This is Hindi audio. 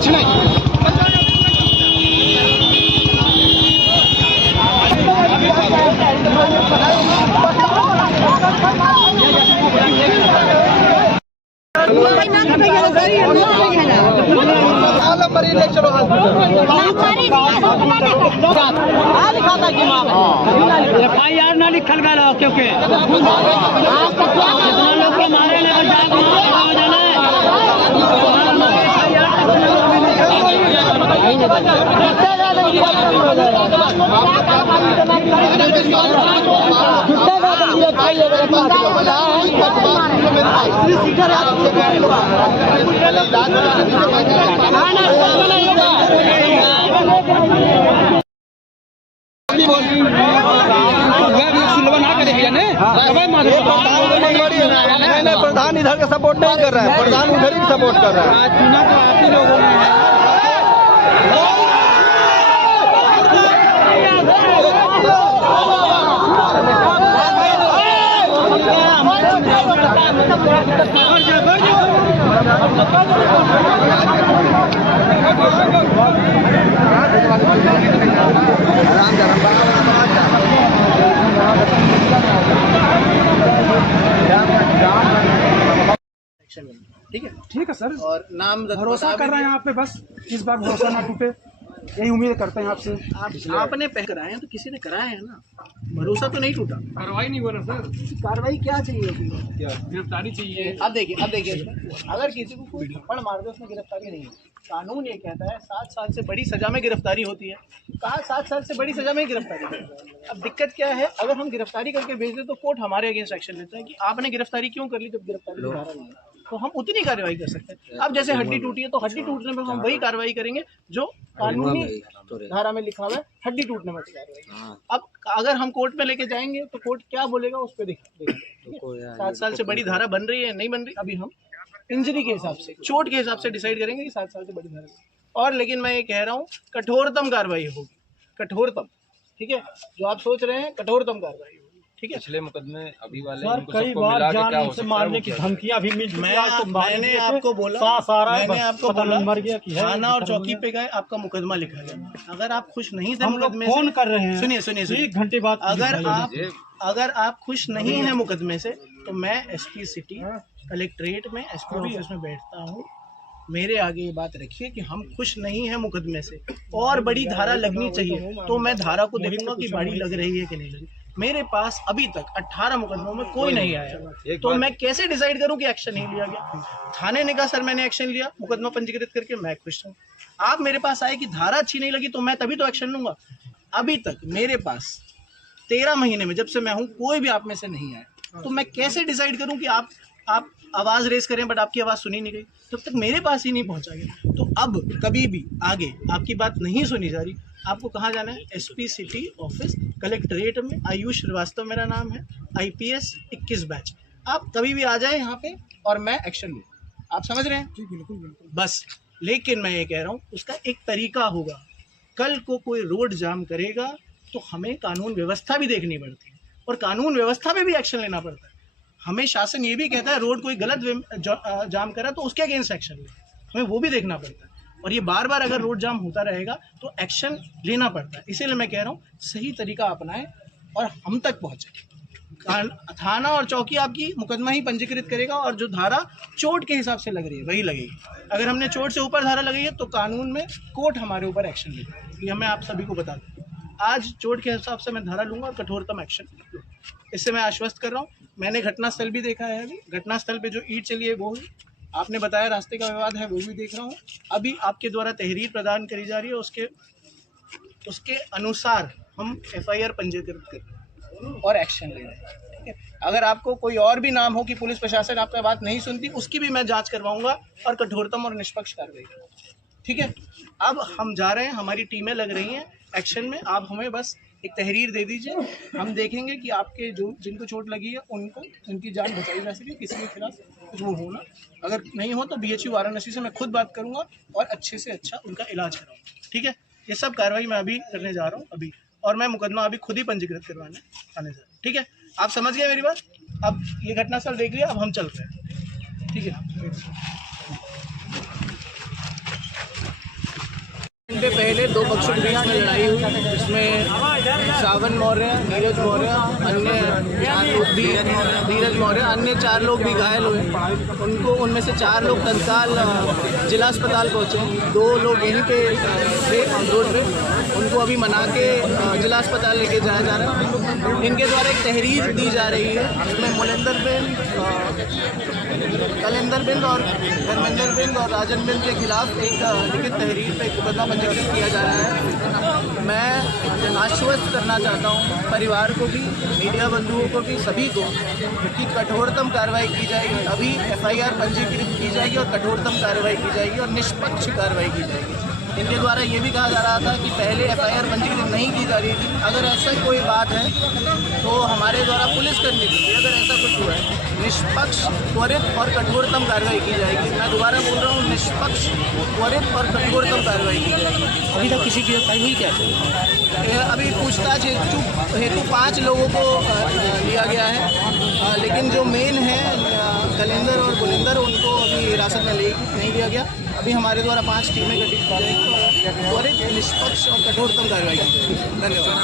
कुछ नहीं। FIR ना लिखल गया क्योंकि कितना लोग को मारे लेकर प्रधान इधर का सपोर्ट नहीं कर रहा है, प्रधान उधर ही सपोर्ट कर रहा है। चुना तो आप ही लोगों ने ठीक है सर, और नाम भरोसा कर रहे हैं आप पे, बस इस बार भरोसा ना टूटे, यही उम्मीद करते हैं आपसे। आपने पहले कराए हैं तो किसी ने कराया है ना, भरोसा तो नहीं टूटा। कार्रवाई नहीं हो रहा सर, कार्रवाई क्या चाहिए? क्या गिरफ्तारी चाहिए? अब देखिए अगर किसी को कोई थप्पड़ मार दे उसमें गिरफ्तारी नहीं है। कानून ये कहता है 7 साल से बड़ी सजा में गिरफ्तारी होती है। कहा 7 साल से बड़ी सजा में गिरफ्तारी होती है। अब दिक्कत क्या है, अगर हम गिरफ्तारी करके भेज दें तो कोर्ट हमारे अगेंस्ट एक्शन लेता है कि आपने गिरफ्तारी क्यों कर ली जब गिरफ्तारी की धारा नहीं है। तो हम उतनी कार्रवाई कर सकते हैं। अब जैसे हड्डी टूटी है तो हड्डी टूटने पर हम वही कार्रवाई करेंगे जो कानूनी धारा में लिखा हुआ है, हड्डी टूटने में कार्रवाई। अब अगर हम कोर्ट में लेके जाएंगे तो कोर्ट क्या बोलेगा उस पर देखिए। 7 साल से बड़ी धारा बन रही है नहीं बन रही, अभी हम इंजरी के हिसाब से, चोट के हिसाब से डिसाइड करेंगे कि 7 साल से बड़ी धारा। और लेकिन मैं ये कह रहा हूँ कठोरतम कार्रवाई होगी, कठोरतम। ठीक है, जो आप सोच रहे हैं कठोरतम कार्रवाई होगी। ठीक है, पिछले मुकदमे अभी वाले कई बार जान से मारने की धमकियां भी मिल, मैंने आपको बोला, मर गया कि थाना और चौकी पे गए, आपका मुकदमा लिखा गया। अगर आप खुश नहीं थे मुकदमे से, फोन कर रहे हैं, सुनिए 1 घंटे बाद, अगर आप खुश नहीं हैं मुकदमे से तो मैं SP सिटी कलेक्ट्रेट में SP ऑफिस में बैठता हूँ। मेरे आगे ये बात रखिए कि हम खुश नहीं हैं मुकदमे से और बड़ी धारा लगनी चाहिए, तो मैं धारा को देखूंगा कि बड़ी लग रही है कि नहीं लगी। मेरे पास अभी तक 18 मुकदमों में कोई नहीं आया, तो मैं कैसे डिसाइड करूं कि एक्शन नहीं लिया गया। थाने ने कहा सर मैंने एक्शन लिया, मुकदमा पंजीकृत करके, मैं खुश हूं। आप मेरे पास आए कि धारा अच्छी नहीं लगी तो मैं तभी तो एक्शन लूंगा। अभी तक मेरे पास 13 महीने में जब से मैं हूं कोई भी आप में से नहीं आया, तो मैं कैसे डिसाइड करूं कि आप आवाज रेस करें बट आपकी आवाज सुनी नहीं गई, तब तक मेरे पास ही नहीं पहुंचा गया। तो अब कभी भी आगे आपकी बात नहीं सुनी जा रही, आपको कहाँ जाना है? SP सिटी ऑफिस कलेक्ट्रेट में। आयुष श्रीवास्तव मेरा नाम है, IPS 21 बैच। आप कभी भी आ जाए यहाँ पे और मैं एक्शन लूँ। आप समझ रहे हैं? जी बिल्कुल। बस, लेकिन मैं ये कह रहा हूँ उसका एक तरीका होगा। कल को कोई रोड जाम करेगा तो हमें कानून व्यवस्था भी देखनी पड़ती है और कानून व्यवस्था में भी एक्शन लेना पड़ता है। हमें शासन ये भी कहता है रोड कोई गलत जाम करा तो उसके अगेंस्ट एक्शन ले, हमें वो भी देखना पड़ता है। और ये बार बार अगर रोड जाम होता रहेगा तो एक्शन लेना पड़ता है। इसीलिए मैं कह रहा हूँ सही तरीका अपनाएं और हम तक पहुँचे। थाना और चौकी आपकी मुकदमा ही पंजीकृत करेगा और जो धारा चोट के हिसाब से लग रही है वही लगेगी। अगर हमने चोट से ऊपर धारा लगाई है तो कानून में कोर्ट हमारे ऊपर एक्शन लेगा। ये मैं आप सभी को बता दूँ, आज चोट के हिसाब से मैं धारा लूँगा और कठोरतम एक्शन लूँगा। इससे मैं आश्वस्त कर रहा हूँ। मैंने घटनास्थल भी देखा है, अभी घटनास्थल पे जो ईंट चली है वो हुई, आपने बताया रास्ते का विवाद है वो भी देख रहा हूँ। अभी आपके द्वारा तहरीर प्रदान करी जा रही है, उसके अनुसार हम FIR पंजीकृत कर रहे हैं और एक्शन ले रहे हैं। ठीक है, अगर आपको कोई और भी नाम हो कि पुलिस प्रशासन आपका बात नहीं सुनती, उसकी भी मैं जांच करवाऊंगा और कठोरतम और निष्पक्ष कार्रवाई करूँगा। ठीक है, अब हम जा रहे हैं, हमारी टीमें लग रही हैं एक्शन में। आप हमें बस एक तहरीर दे दीजिए, हम देखेंगे कि आपके जो जिनको चोट लगी है उनको उनकी जान बचाई जा सके, किसी के खिलाफ कुछ वो होना। अगर नहीं हो तो BHU वाराणसी से मैं खुद बात करूंगा और अच्छे से अच्छा उनका इलाज कराऊंगा। ठीक है, ये सब कार्रवाई मैं अभी करने जा रहा हूँ अभी, और मैं मुकदमा अभी खुद ही पंजीकृत करवाने आने जा रहा हूँ। ठीक है, आप समझ गए मेरी बात? अब ये घटनास्थल देख लिया, अब हम चल रहे हैं। ठीक है। घंटे पहले दो पक्षों के बीच में लड़ाई हुई, जिसमें श्रावण मौर्य, नीरज मौर्य, अन्य धीरज मौर्य, अन्य 4 लोग भी घायल हुए। उनमें से 4 लोग तत्काल जिला अस्पताल पहुँचे, 2 लोग यहीं पे थे रोड पे, उनको अभी मना के जिला अस्पताल लेके जाया जा रहा है। इनके द्वारा एक तहरीर दी जा रही है, जिसमें कलिंदर बिंद और धर्मेंद्र बिंद और राजन बिंद के खिलाफ एक लिखित तहरीर पे मुकदमा पंजीकृत किया जा रहा है। मैं आश्वस्त करना चाहता हूँ परिवार को भी, मीडिया बंधुओं को भी, सभी को कि कठोरतम कार्रवाई की जाएगी। अभी FIR पंजीकृत की जाएगी और कठोरतम कार्रवाई की जाएगी और निष्पक्ष कार्रवाई की जाएगी। इनके द्वारा ये भी कहा जा रहा था कि पहले FIR पंजीकृत नहीं की जा रही थी। अगर ऐसा कोई बात है तो हमारे द्वारा पुलिस करनी चाहिए। अगर ऐसा कुछ हुआ है, निष्पक्ष, त्वरित और कठोरतम कार्रवाई की जाएगी। मैं दोबारा बोल रहा हूँ, निष्पक्ष, त्वरित और कठोरतम कार्रवाई की जाएगी। अभी तक किसी की गिरफ्तारी हुई क्या? अभी पूछताछ हेतु 5 लोगों को लिया गया है, लेकिन जो मेन है कलिंदर और बुलिंदर, उनको अभी हिरासत में नहीं लिया गया। अभी हमारे द्वारा 5 टीमें गठित की जाएगी और त्वरित, निष्पक्ष और कठोरतम कार्रवाई की जाएगी। धन्यवाद।